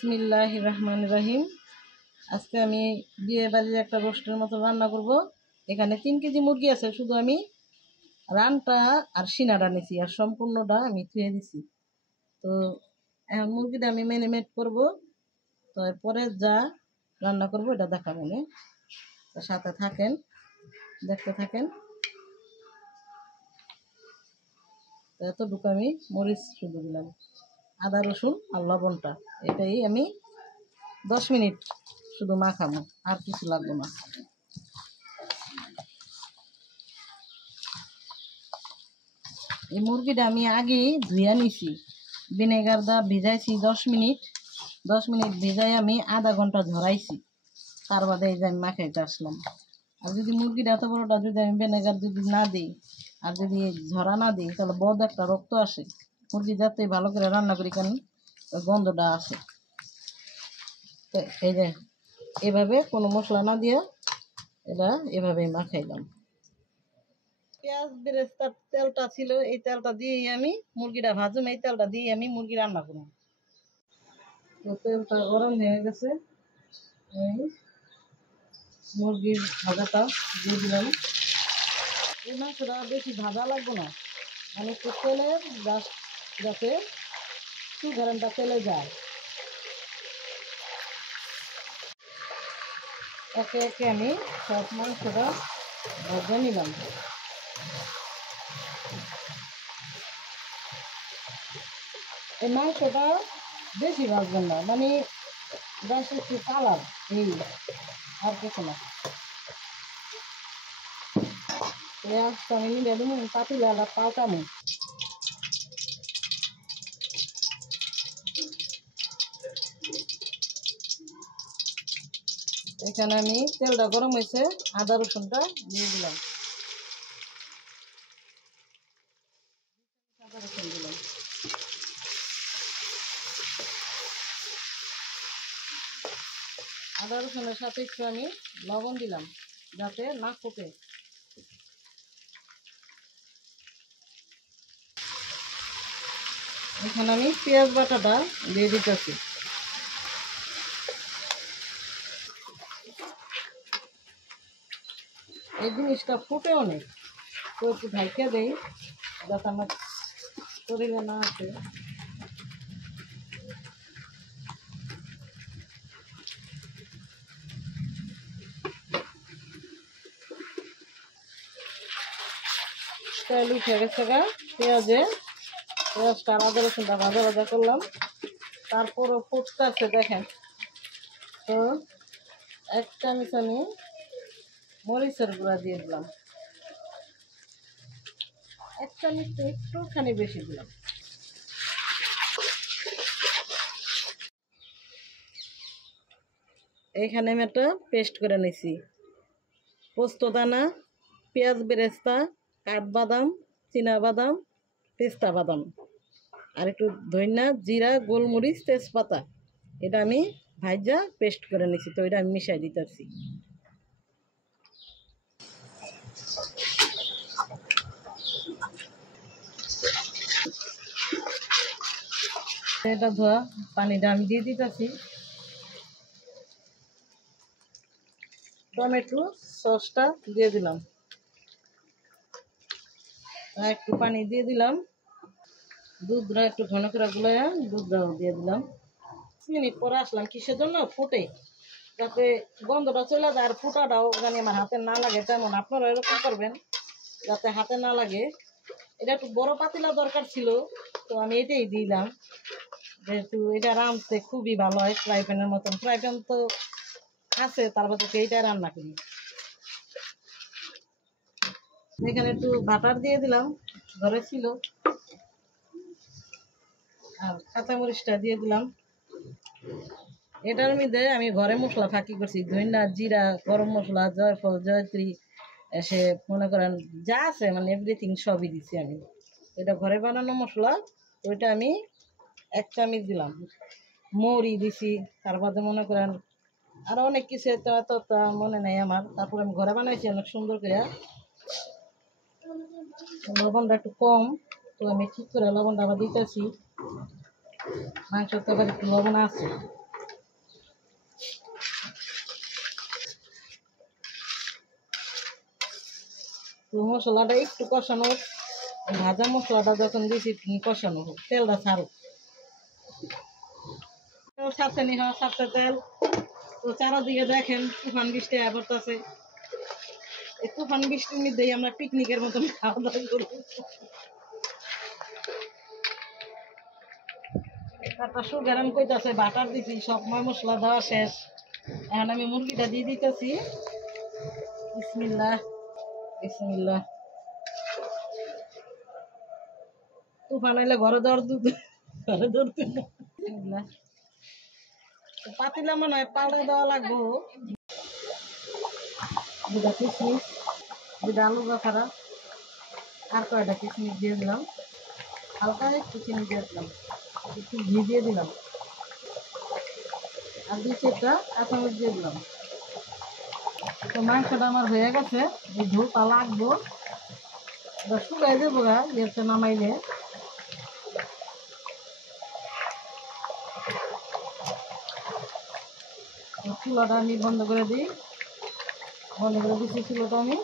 বিসমিল্লাহির রহমানির রহিম। আজকে আমি বিয়ে বাড়ির একটা রোস্টের মতো রান্না করব। এখানে 3 কেজি মুরগি আছে, শুধু আমি রানটা আর সিনাটা নিছি, আর সম্পূর্ণটা আমি ধুয়ে দিছি। তো এখন মুরগিটা আমি ম্যারিনেট করব। তো এরপরে যা রান্না করব এটা দেখাবো না, তার সাথে থাকেন, দেখতে থাকেন। তো এতটুকু আমি মরিচ শুধু দিলাম, আদা রসুন আর লবণটা, এটাই আমি 10 মিনিট শুধু মাখাবো, আর কিছু লাগবে না। এই মুরগিটা আমি আগেই ধুয়ে নিছি, ভিনেগার দা ভিজাইছি 10 মিনিট। 10 মিনিট ভিজাই আমি আধা ঘন্টা ঝরাইছি, তার বাদে এই যে আমি মাখাইতে আসলাম। আর যদি মুরগিটা এত বড়টা যদি আমি ভিনেগার যদি না দিই আর যদি ঝরা না দিই, তাহলে বদ একটা রক্ত আসে। মুরগি যাতে ভালো করে রান্না করি কেন ওই গন্ধটা আসে। তো এই যে এভাবে কোনো মশলা না দিয়ে এটা এভাবেই মাখাইলাম। পেঁয়াজ বেরেস্তার তেলটা ছিল, এই তেলটা দিয়েই আমি মুরগিটা ভাজুম, এই তেলটা দিয়ে আমি মুরগি রান্না করব। তো তেলটা গরম হয়ে গেছে, এই মুরগির ভাজাটা দিয়ে দিলাম। এই মাংসটা বেশি ভাজা লাগবে না, মানে একটু তেলের যাতে সুগারটা তেলে যায়। একে একে আমি সব মাংসটা ভেজে নিলাম। এই মাংসটা বেশি ভাজবেন না, মানে জাস্ট একটু কালার, এই আর কিছু না। পেঁয়াজটা আমি নিয়ে দেবো, পাতিলাটা পাল্টামো। এখানে আমি তেলটা গরম হয়েছে, আদা রসুনটা দিয়ে দিলাম। আদা রসুন দিলাম, আদা রসুনের সাথে একটু আমি লবণ দিলাম যাতে না ফোটে। এখানে আমি পেঁয়াজ বাটাটা দিয়ে দিতেছি। এই জিনিসটা ফুটে অনেক, তো একটু ঢাইকা দেই যাতে আমার শরীরে না আসে। তেল উঠে গেছে গা, পেঁয়াজটা আদা রসুনটা ভাজা ভাজা করলাম, তারপরও ফুটতেছে দেখেন। তো 1 চামচ আমি মরিচের গুঁড়া দিয়ে দিলাম, 1 চামচ একটুখানি বেশি দিলাম। এখানে আমি একটা পেস্ট করে নিছি, পোস্তদানা, পেঁয়াজ বেরেস্তা, কাঠবাদাম, চীনাবাদাম, পেস্তা বাদাম, আর একটু ধনিয়া, জিরা, গোলমরিচ, তেজপাতা, এটা আমি ভাজা পেস্ট করে নিছি। তো এটা আমি মিশাই দিতেছি। এটা ধোয়া পানিটা আমি দিয়ে দিতেছি। টমেটো সসটা দিয়ে দিলাম, একটু পানি দিয়ে দিলাম, দুধটা একটু ঘন করে গুলাইয়া দুধটাও দিয়ে দিলাম। 5 মিনিট পরে আসলাম, কিসের জন্য ফুটে, যাতে গন্ধটা চলে যায় আর ফুটাটাও জানি আমার হাতে না লাগে, তেমন আপনারা এরকম করবেন যাতে হাতে না লাগে। এটা একটু বড় পাতিলা দরকার ছিল, তো আমি এটাই দিলাম, যেহেতু এটা রাঁধতে খুবই ভালো হয়। ফ্রাই প্যানের মতন, ফ্রাই প্যান তো আছে, তারপর থেকে এইটাই রান্না করি। এখানে একটু বাটার দিয়ে দিলাম, ঘরে ছিল, আর কাঁচামরিচটা দিয়ে দিলাম। এটার মধ্যে আমি ঘরে মশলা ফাঁকি করছি, ধনিয়া, জিরা, গরম মশলা, জয়ফল, জয়ত্রী, এসে মনে করেন যা আছে মানে এভরিথিং সবই দিছি আমি। এটা ঘরে বানানো মশলা, ওইটা আমি 1 চামচ দিলাম। মৌরি দিছি, তারপরে মনে করেন আরো অনেক কিছু, এত মনে নাই আমার। তারপরে আমি ঘরে বানাইছি অনেক সুন্দর করে। লবণটা একটু কম, তো আমি ঠিক করে লবণটা আবার দিতেছি। মাংস তো আবার একটু লবণ আছে। তো মশলাটা একটু কষানো হোক, ভাজা মশলাটা যখন দিয়েছি কষানো হোক, তেলটা ছাড়ুক। তেল ছাড়ছে নি, হওয়া ছাড়ছে তেল। তো চারদিকে দেখেন তুফান বৃষ্টি পড়তেছে। এই তুফান বৃষ্টির মধ্যেই আমরা পিকনিকের মতন খাওয়া দাওয়া করি। একটা সুগারান কইতাছে বাটার দিছি, সব মশলা দেওয়া শেষ। এখন আমি মুরগিটা দিয়ে দিতেছি। বিসমিল্লাহ বিসমিল্লাহ। তুফান হইলে ঘরে ঘরে ধরতে না। বিসমিল্লাহ। পাতিলা মনে হয় পাল্টে দেওয়া লাগবো। দুটা কিশমিশ, দুটা আলু বাখারা, আর কয়টা কিশমিশ দিয়ে দিলাম, হালকা একটু চিনি দিয়ে দিলাম, একটু ঘি দিয়ে দিলাম, আর 2-4টা কাঁচামরিচ দিয়ে দিলাম। তো মাংসটা আমার হয়ে গেছে, এই ঝোলটা লাগবো, শুকাই দেবো গা গেছে নামাইলে। চুলাটা আমি বন্ধ করে দিই, বন্ধ করে দিচ্ছি চুলাটা আমি।